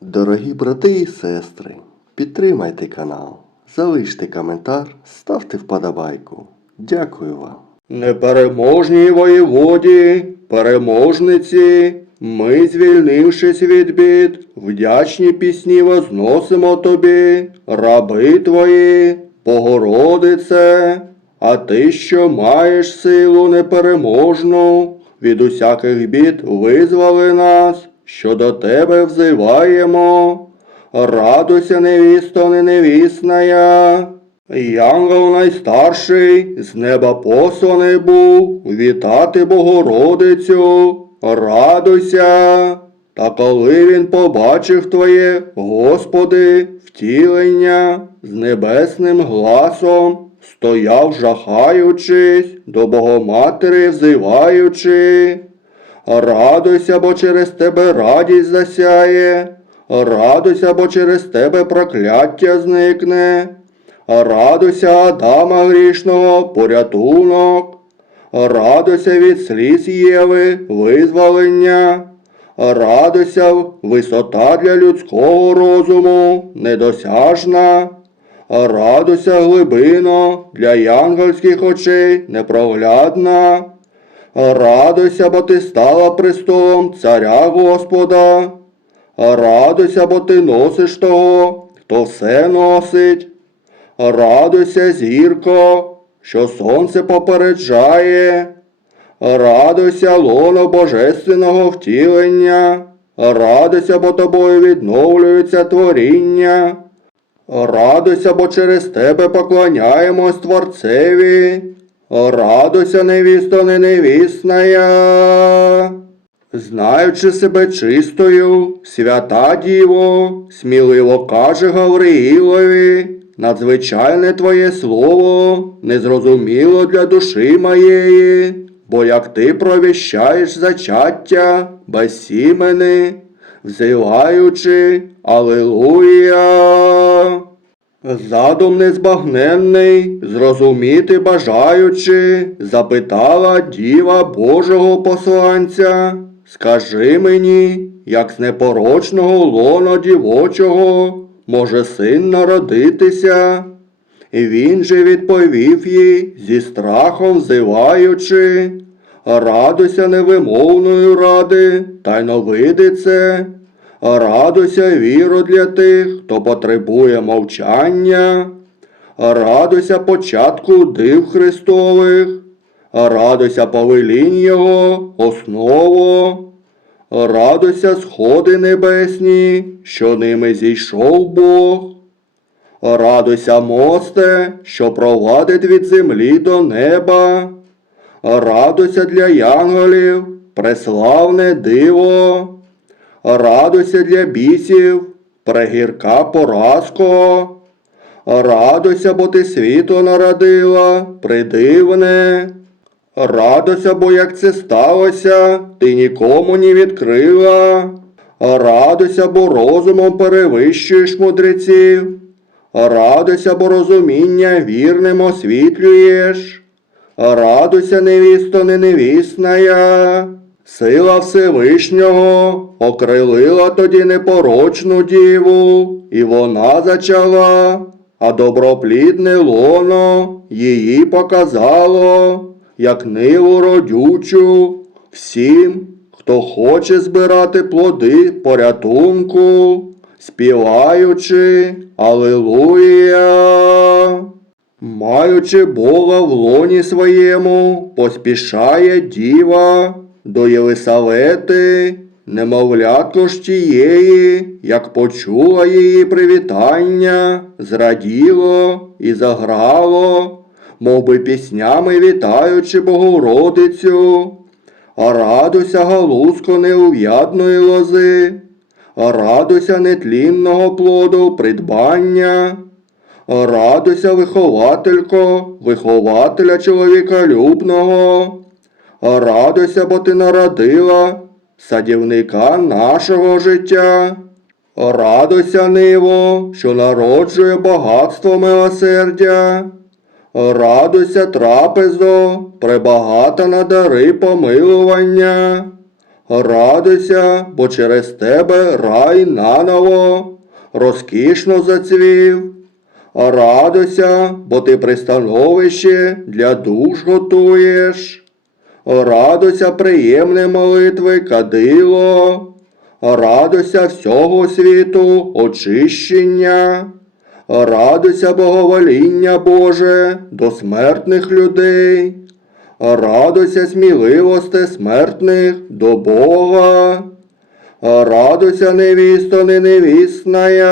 Дорогі брати і сестри, підтримайте канал, залиште коментар, ставте вподобайку. Дякую вам. Непереможній воєводі, переможниці, ми, звільнившись від бід, вдячні пісні возносимо тобі, раби твої, Богородице, а ти, що маєш силу непереможну, від усяких бід визволи нас, що до тебе взиваємо. Радуйся, невісто не невісная, Янгол найстарший з неба посланий був вітати Богородицю, радуйся. Та коли він побачив твоє, Господи, втілення з небесним гласом, стояв, жахаючись, до Богоматері взиваючи. Радуйся, бо через тебе радість засяє, радуйся, бо через тебе прокляття зникне. Радуйся, Адама грішного, порятунок, радуйся від сліз Єви, визволення, радуйся, висота для людського розуму, недосяжна, радуйся, глибино, для янгольських очей, непроглядна. Радуйся, бо ти стала престолом царя Господа. Радуйся, бо ти носиш того, хто все носить. Радуйся, зірко, що сонце попереджає. Радуйся, лоно божественного втілення. Радуйся, бо тобою відновлюється творіння. Радуйся, бо через тебе поклоняємось Творцеві. Радуйся, невісто не невісная. Знаючи себе чистою, свята діво, сміливо каже Гавриїлові, надзвичайне твоє слово, незрозуміло для душі моєї, бо як ти провіщаєш зачаття без сімени, взиваючи Алилуя. Задум незбагненний, зрозуміти бажаючи, запитала діва Божого посланця. Скажи мені, як з непорочного лона дівочого може син народитися? І він же відповів їй, зі страхом взиваючи, радуйся невимовною ради, тайновидице, радуйся віро для тих, хто потребує мовчання, радуйся початку див Христових, радуйся повелінь Його, осново, радуйся сходи небесні, що ними зійшов Бог. Радуйся, мосте, що провадить від землі до неба. Радуйся для янголів, преславне диво. Радуйся для бісів, прегірка поразко. Радуйся, бо ти світло народила, придивне. Радуйся, бо як це сталося, ти нікому не відкрила. Радуйся, бо розумом перевищуєш мудреців. Радуйся, бо розуміння вірним освітлюєш. Радуйся, невісто не невісная. Сила Всевишнього окрилила тоді непорочну діву, і вона зачала, а доброплідне лоно її показало, як ниву родючу всім, хто хоче збирати плоди порятунку, співаючи Алилуя. Маючи Бога в лоні своєму, поспішає діва до Єлисавети, немовлятко ж тієї, як почула її привітання, зраділо і заграло, мов би піснями вітаючи Богородицю. А радуйся, галузко неув'ядної лози, а радуйся нетлінного плоду придбання. Радуйся, вихователько, вихователя чоловіка любного. Радуйся, бо ти народила садівника нашого життя. Радуйся, Ниво, що народжує багатство милосердя. Радуйся, трапезо, пребагата на дари помилування. Радуйся, бо через тебе рай наново розкішно зацвів. Радуйся, бо ти пристановище для душ готуєш. Радуйся, приємне молитви, кадило. Радуйся всього світу, очищення. Радуйся Боговоління Боже до смертних людей. Радуйся сміливости смертних до Бога. Радуйся, невісто не невісная.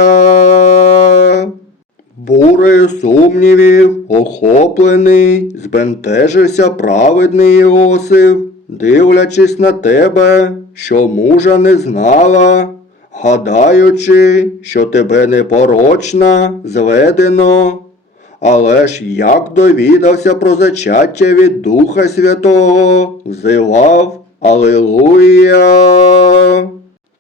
Бурею сумнівів, охоплений, збентежився праведний Іосиф, дивлячись на тебе, що мужа не знала, гадаючи, що тебе непорочна зведено. Але ж як довідався про зачаття від Духа Святого, взивав Алилуя.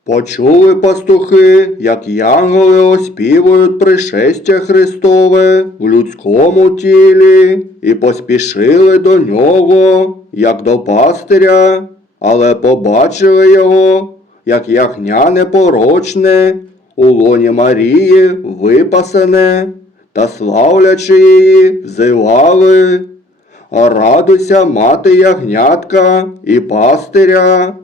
Почули пастухи, як янголи оспівують пришестя Христове в людському тілі, і поспішили до нього, як до пастиря, але побачили його, як ягня непорочне, у лоні Марії випасене, та славлячи її, взивали. Радуйся, мати ягнятка і пастиря.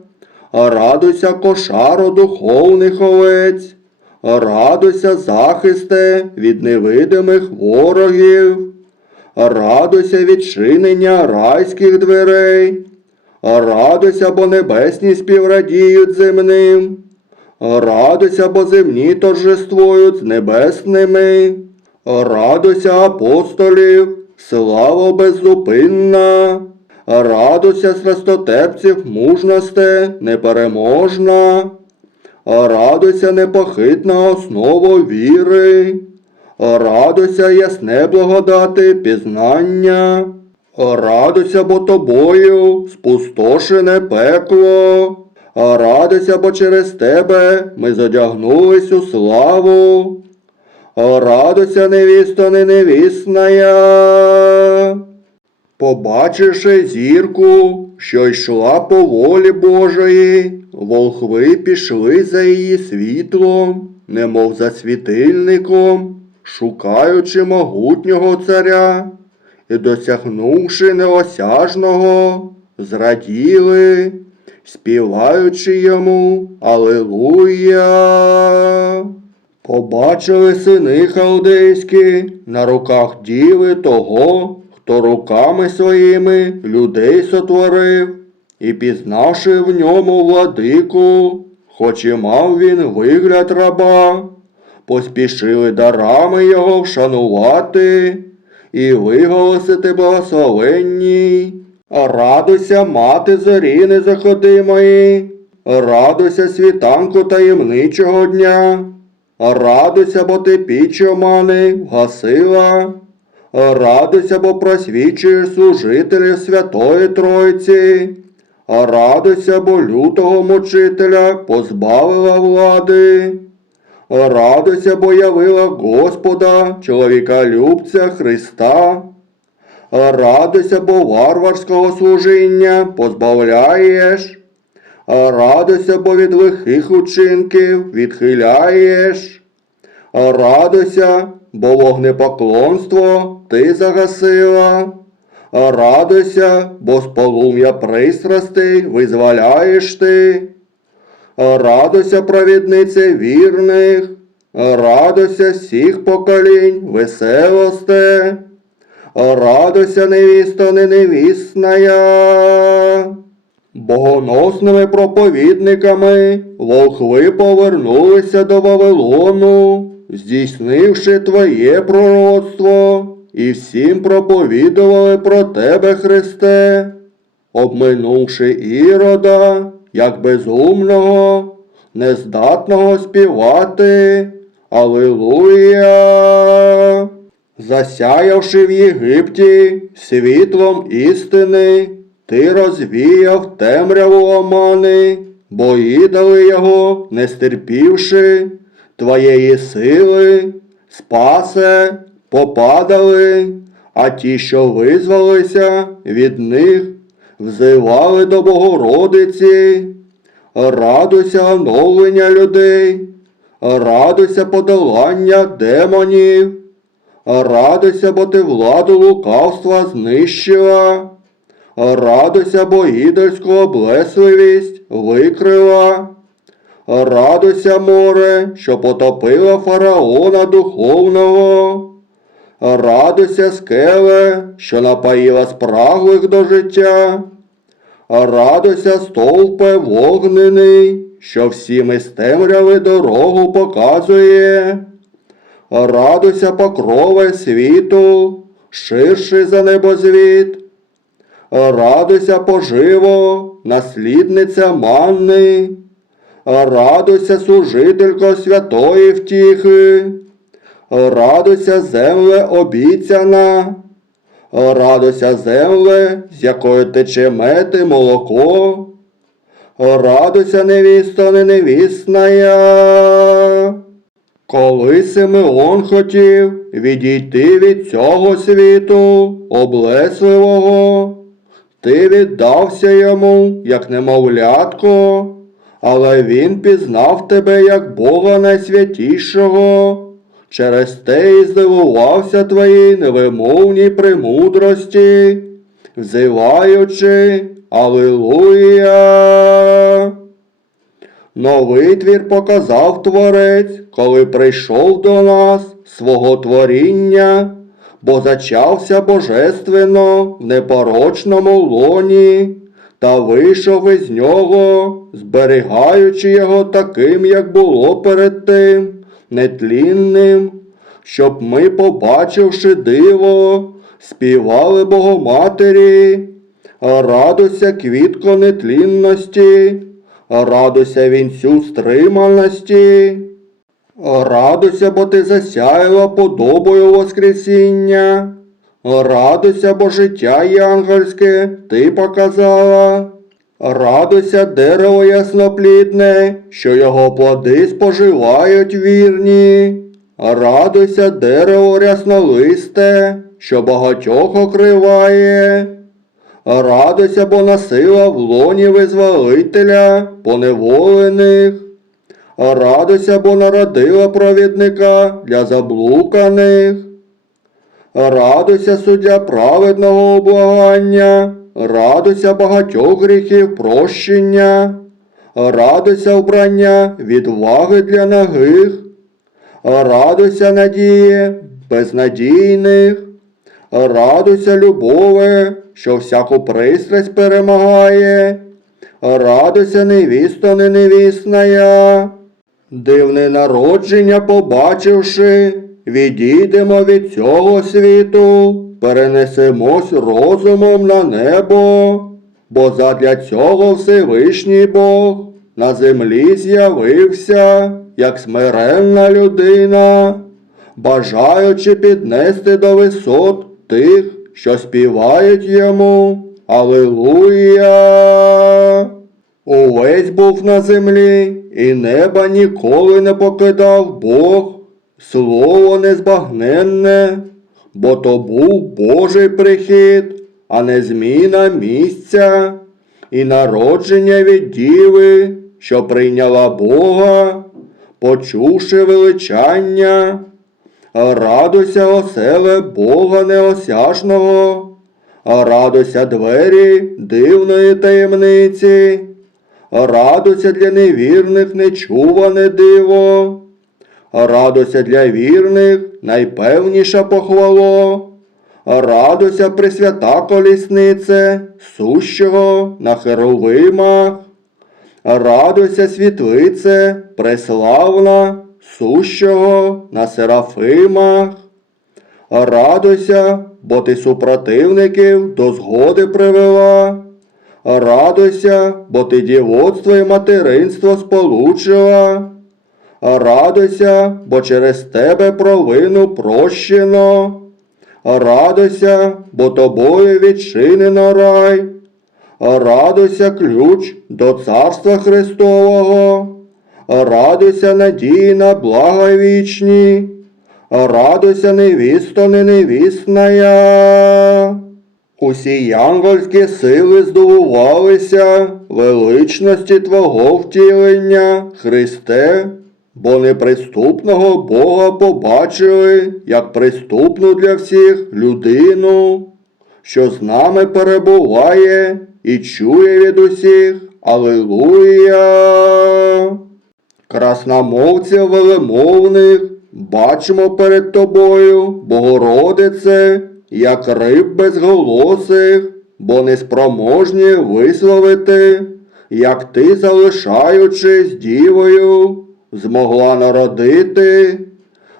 Радуйся, кошаро духовних овець, радуйся, захисте від невидимих ворогів, радуйся відчинення райських дверей, радуйся, бо небесні співрадіють земним, радуйся, бо земні торжествують з небесними, радуйся апостолів, слава беззупинна. Радуйся, страстотепців, мужносте, непереможна. Радуйся, непохитна основа віри. Радуйся, ясне благодати пізнання. Радуйся, бо тобою спустошене пекло. Радуйся, бо через тебе ми задягнулись у славу. Радуйся, невісто не невісная. Побачивши зірку, що йшла по волі Божої, волхви пішли за її світлом, немов за світильником, шукаючи могутнього царя, і, досягнувши неосяжного, зраділи, співаючи йому Алилуя. Побачили сини халдейські на руках діви того, хто руками своїми людей сотворив, і пізнавши в ньому владику, хоч і мав він вигляд раба, поспішили дарами його вшанувати і виголосити благословенній. Радуйся, мати зорі незаходимої, радуйся світанку таємничого дня. Радуйся, бо ти піч омани вгасила. Радуйся, бо просвічуєш служителів Святої Тройці. Радуйся, бо лютого мучителя позбавила влади. Радуйся, бо явила Господа, чоловіка любця Христа. Радуйся, бо варварського служіння позбавляєш. Радуйся, бо від лихих учинків відхиляєш. Радуйся, бо вогнепоклонство ти загасила. Радуйся, бо з полум'я пристрастей визволяєш ти. Радуйся, провіднице вірних, радуйся всіх поколінь веселосте. Радуйся, невісто не невісная. Богоносними проповідниками волхви повернулися до Вавилону, здійснивши твоє пророцтво, і всім проповідували про тебе, Христе, обминувши ірода, як безумного, нездатного співати. Алилуя! Засяявши в Єгипті світлом істини, ти розвіяв темряву омани, бо ідоли його, не стерпівши, твоєї сили, спасе, попадали, а ті, що визвалися від них, взивали до Богородиці. Радуйся оновлення людей, радуйся подолання демонів, радуйся, бо ти владу лукавства знищила, радуйся, бо ідольську облесливість викрила. Радуйся, море, що потопила фараона духовного. Радуйся, скеле, що напоїла спраглих до життя. Радуйся, стовпе вогнений, що всім із темряви дорогу показує. Радуйся, покрове світу, ширший за небозвіт. Радуйся, поживо, наслідниця манни. Радуйся, служителько святої втіхи. Радуйся, земле обіцяна. Радуйся, земле, з якої тече мед молоко. Радуйся, невісто не невісная. Коли Симеон хотів відійти від цього світу облесливого, ти віддався йому, як немовлятко, але він пізнав тебе як Бога найсвятішого. Через те і здивувався твоїй невимовній премудрості, взиваючи Алілуя. Новий твір показав Творець, коли прийшов до нас свого творіння, бо зачався божественно в непорочному лоні, та вийшов із нього, зберігаючи його таким, як було перед тим, нетлінним, щоб ми, побачивши диво, співали Богоматері, радуйся, квітко нетлінності, радуйся вінцю стриманості. Радуйся, бо ти засяяла подобою Воскресіння. Радуйся, бо життя янгельське ти показала. Радуйся, дерево ясноплідне, що його плоди споживають вірні. Радуйся, дерево ряснолисте, що багатьох окриває. Радуйся, бо насила в лоні визволителя поневолених. Радуйся, бо народила провідника для заблуканих. Радуйся, суддя праведного облагання, радуйся багатьох гріхів прощення, радуйся вбрання відваги для нагих, радуйся надії безнадійних, радуйся любове, що всяку пристрасть перемагає, радуйся невісто не невісная. Дивне народження побачивши, відійдемо від цього світу, перенесемось розумом на небо, бо задля цього Всевишній Бог на землі з'явився, як смиренна людина, бажаючи піднести до висот тих, що співають йому. Алилуя! Увесь був на землі, і неба ніколи не покидав Бог, слово незбагненне, бо то був Божий прихід, а не зміна місця, і народження від діви, що прийняла Бога, почувши величання. Радуйся, оселе Бога неосяжного, радуйся двері дивної таємниці, радуйся для невірних нечуване диво, радуйся для вірних найпевніша похвало, радуйся пресвята коліснице, сущого на херовимах, радуйся світлице, преславна, сущого на серафимах. Радуйся, бо ти супротивників до згоди привела. Радуйся, бо ти дівоцтво і материнство сполучила. Радуйся, бо через тебе провину прощено. Радуйся, бо тобою відчинено рай. Радуйся, ключ до царства Христового. Радуйся, надії на блага вічні. Радуйся, невісто не невісная. Усі янгольські сили здивувалися величності Твого втілення, Христе, бо неприступного Бога побачили, як приступну для всіх людину, що з нами перебуває і чує від усіх. Алилуя! Красномовців велемовних, бачимо перед тобою, Богородице, як риб безголосих, бо неспроможні висловити, як ти, залишаючись дівою, змогла народити,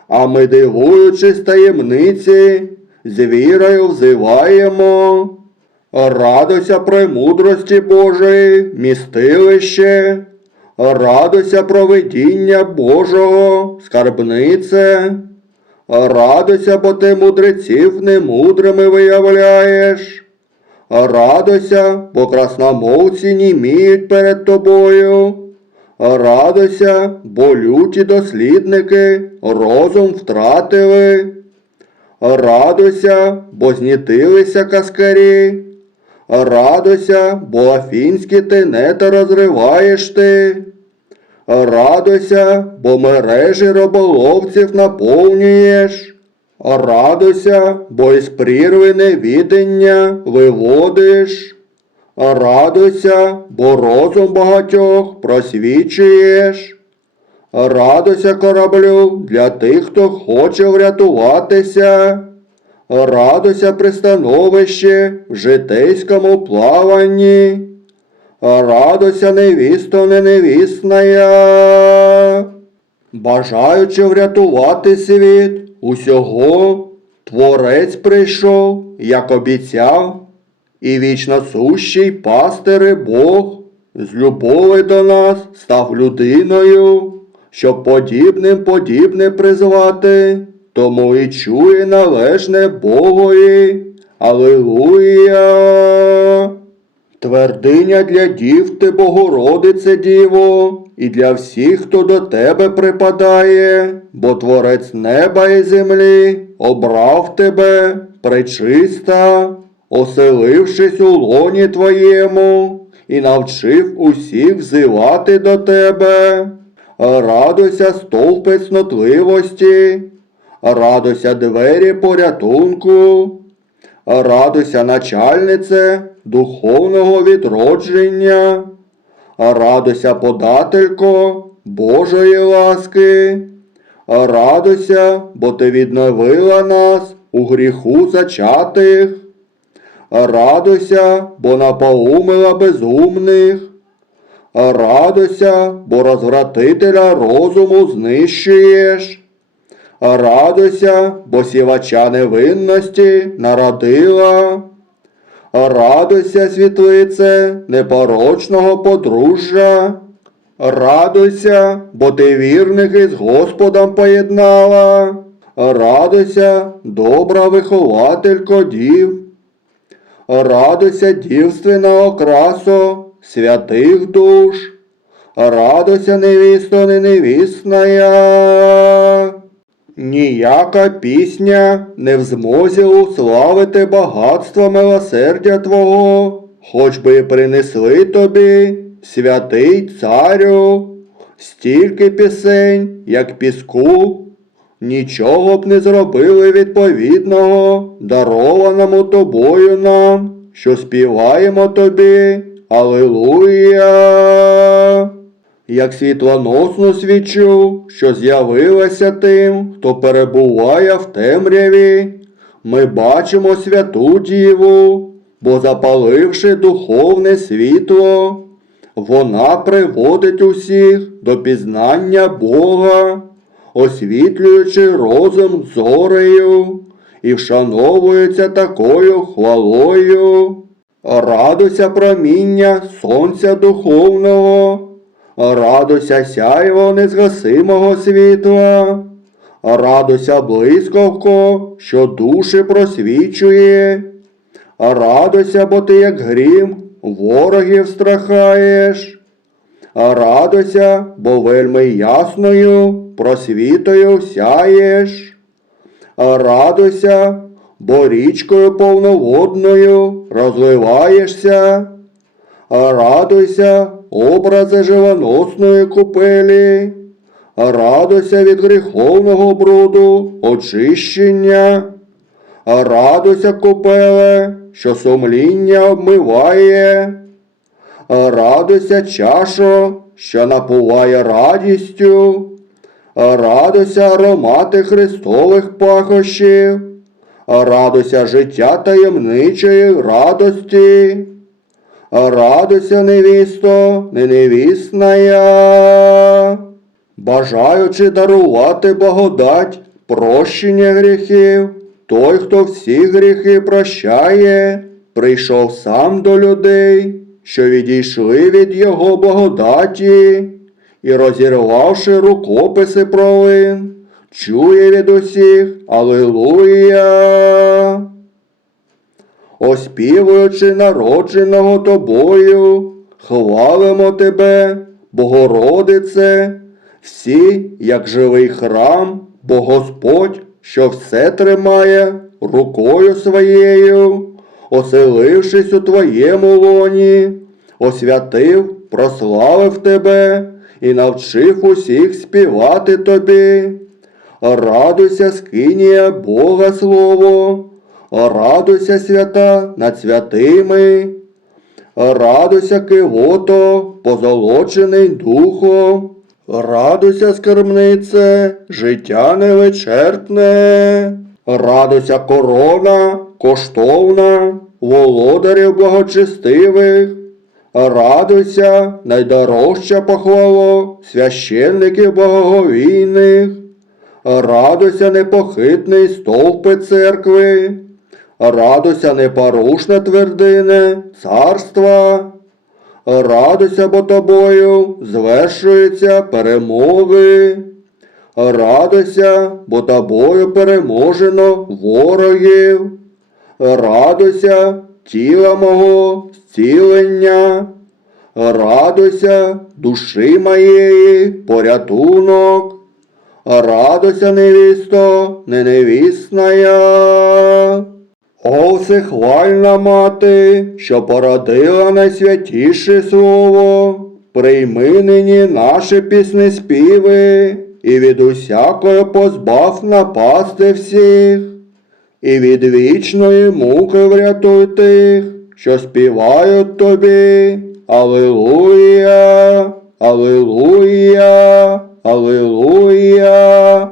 а ми, дивуючись таємниці, з вірою взиваємо. Радуйся премудрості Божої, містилище, радуйся провидіння Божого, скарбнице, радуйся, бо ти мудреців немудрими виявляєш, радуйся, бо красномовці німіють перед тобою, радуйся, бо люті дослідники розум втратили. Радуйся, бо знітилися каскарі. Радуйся, бо афінські тенета розриваєш ти. Радуйся, бо мережі роболовців наповнюєш. Радуйся, бо із прірви невідення виводиш. Радуйся, бо розум багатьох просвічуєш. Радуйся кораблю для тих, хто хоче врятуватися. Радуйся пристановище в житейському плаванні. Радуйся невісто не невісная. Бажаючи врятувати світ, усього Творець прийшов, як обіцяв, і вічно сущий пастири Бог з любові до нас став людиною, щоб подібним подібне призвати, тому і чує належне Богові. Алилуя! Твердиня для дів ти, Богородице Діво, і для всіх, хто до тебе припадає, бо Творець неба і землі обрав тебе, пречиста, оселившись у лоні твоєму, і навчив усіх взивати до тебе. Радуйся, стовпи цнотливості, радуйся двері порятунку. Радуйся, начальнице духовного відродження, радуйся, подателько Божої ласки, радуйся, бо ти відновила нас у гріху зачатих, радуйся, бо напоумила безумних, радуйся, бо розвратителя розуму знищуєш. Радуйся, бо сівача невинності народила. Радуйся, світлице, непорочного подружжя. Радуйся, бо ти вірних із Господом поєднала. Радуйся, добра вихователько дів. Радуйся, дівственна окрасо святих душ. Радуйся, невісто не невісная. Ніяка пісня не в змозі уславити багатство милосердя Твого, хоч би принесли тобі, святий царю, стільки пісень, як піску, нічого б не зробили відповідного, дарованому тобою нам, що співаємо тобі. Алилуя! як світлоносну свічу, що з'явилася тим, хто перебуває в темряві. Ми бачимо святу Діву, бо запаливши духовне світло, вона приводить усіх до пізнання Бога, освітлюючи розум зорею і вшановується такою хвалою. Радуйся проміння сонця духовного, радуйся сяйво незгасимого світла, радуйся блискавко, що душі просвічує, радуйся, бо ти, як грім, ворогів страхаєш. Радуйся, бо вельми ясною просвітою сяєш. Радуйся, бо річкою повноводною розливаєшся. Радуйся, образе живоносної купелі, радуйся від гріховного бруду, очищення, радуйся, купеле, що сумління обмиває, радуйся, чашо, що напуває радістю, радуйся аромати Христових пахощів, радуйся життя таємничої радості. Радуйся, невісто, не невісна я, бажаючи дарувати благодать, прощення гріхів, той, хто всі гріхи прощає, прийшов сам до людей, що відійшли від його благодаті, і, розірвавши рукописи провин, чує від усіх Алилуя оспівуючи народженого тобою, хвалимо тебе, Богородице, всі, як живий храм, бо Господь, що все тримає рукою своєю, оселившись у твоєму лоні, освятив, прославив тебе і навчив усіх співати тобі. Радуйся, скинія Бога Слово, радуйся, свята над святими, радуйся, кивото, позолочений духом, радуйся, скарбнице, життя невичерпне, радуйся, корона, коштовна, володарів благочестивих, радуйся, найдорожча похвало, священників благоговійних. Радуйся, непохитний стовпи церкви, радуйся, непорушна твердине царства, радуйся, бо тобою звершуються перемоги, радуйся, бо тобою переможено ворогів, радуйся, тіла мого зцілення, радуйся, душі моєї порятунок. Радуйся, невісто, не невісна я. О, всехвальна мати, що породила найсвятіше слово, прийми нині наші пісні співи, і від усякої позбав напасти всіх, і від вічної муки врятуй тих, що співають тобі. Алилуя, Алилуя. Алилуя!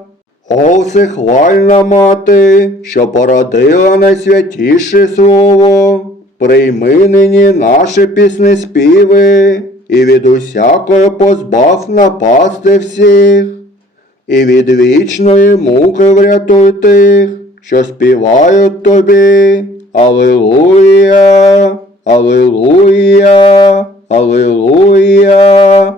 О, всехвальна мати, що породила найсвятіше слово, прийми нині наші пісні співи, і від усякої позбав напасти всіх, і від вічної муки врятуй тих, що співають тобі. Алилуя! Алилуя! Алилуя!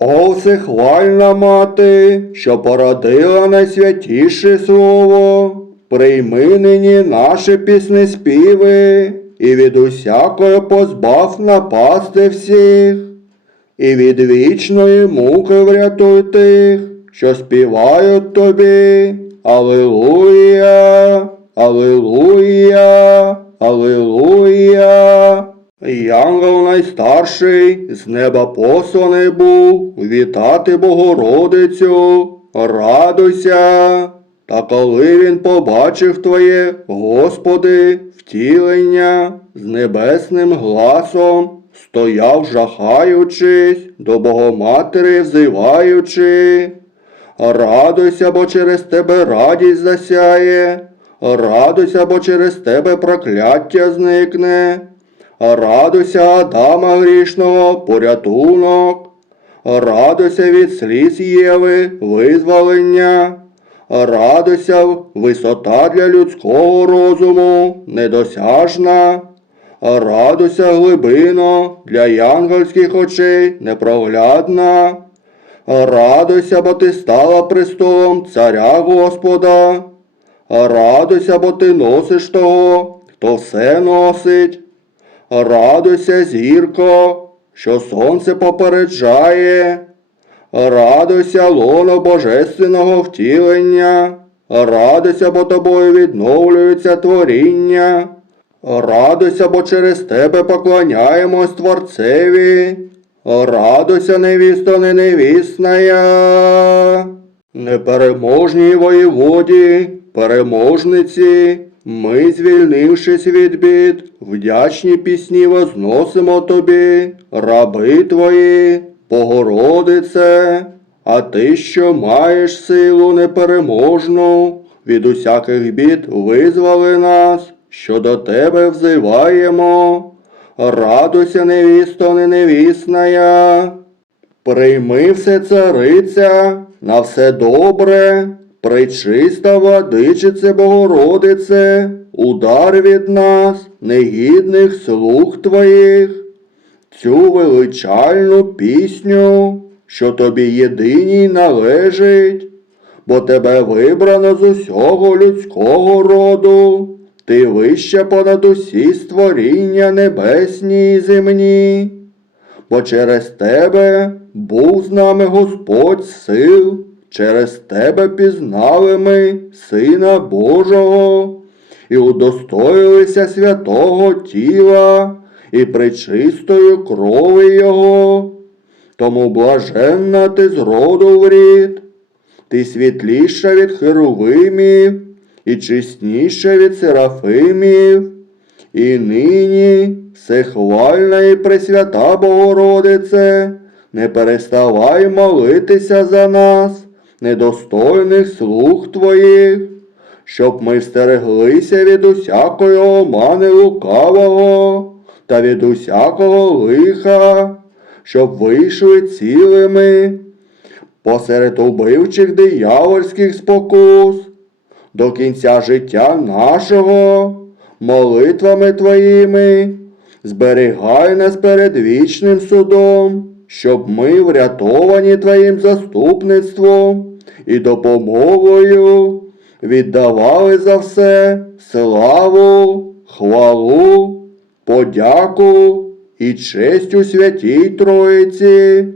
О, всехвальна мати, що породила найсвятіше слово, прийми нині наші пісні співи, і від усякої позбав напасти всіх, і від вічної муки врятуй тих, що співають тобі. Алилуя, Алилуя, Алилуя. Янгол найстарший з неба посланий був вітати Богородицю, радуйся. Та коли він побачив твоє, Господи, втілення з небесним гласом, стояв, жахаючись, до Богоматері взиваючи. Радуйся, бо через тебе радість засяє, радуйся, бо через тебе прокляття зникне. Радуйся, Адама грішного, порятунок, радуйся від сліз Єви, визволення, радуйся, висота для людського розуму, недосяжна, радуйся, глибино, для янгольських очей непроглядна, радуйся, бо ти стала престолом царя Господа, радуйся, бо ти носиш того, хто все носить. Радуйся, зірко, що сонце попереджає, радуйся лоно божественного втілення, Радуйся, бо тобою відновлюється творіння. Радуйся, бо через тебе поклоняємось Творцеві. Радуйся, невісто не невісная. Непереможній воєводі, переможниці, ми, звільнившись від бід, вдячні пісні возносимо тобі, раби твої, Богородице, а ти, що маєш силу непереможну, від усяких бід визволи нас, що до тебе взиваємо. Радуйся, невісто не невісная. Прийми все цариця, на все добре, причиста владичице Богородице, удар від нас, негідних слуг твоїх, цю величальну пісню, що тобі єдиній належить, бо тебе вибрано з усього людського роду, ти вище понад усі створіння небесні і земні бо через тебе був з нами Господь сил, через тебе пізнали ми Сина Божого, і удостоїлися святого тіла і причистою крови Його. Тому блаженна ти з роду в рід, ти світліша від херовимів і чисніша від серафимів. І нині всехвальна і пресвята Богородице, не переставай молитися за нас, недостойних слуг Твоїх, щоб ми встереглися від усякої омани лукавого та від усякого лиха, щоб вийшли цілими посеред убивчих диявольських спокус до кінця життя нашого молитвами Твоїми, зберігай нас перед вічним судом, щоб ми, врятовані Твоїм заступництвом і допомогою, віддавали за все славу, хвалу, подяку і честь у святій Троїці,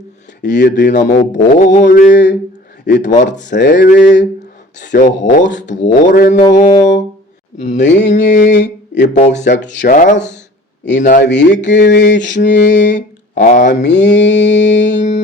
єдиному Богові і Творцеві всього створеного нині і повсякчас, і навіки вічні. Амінь.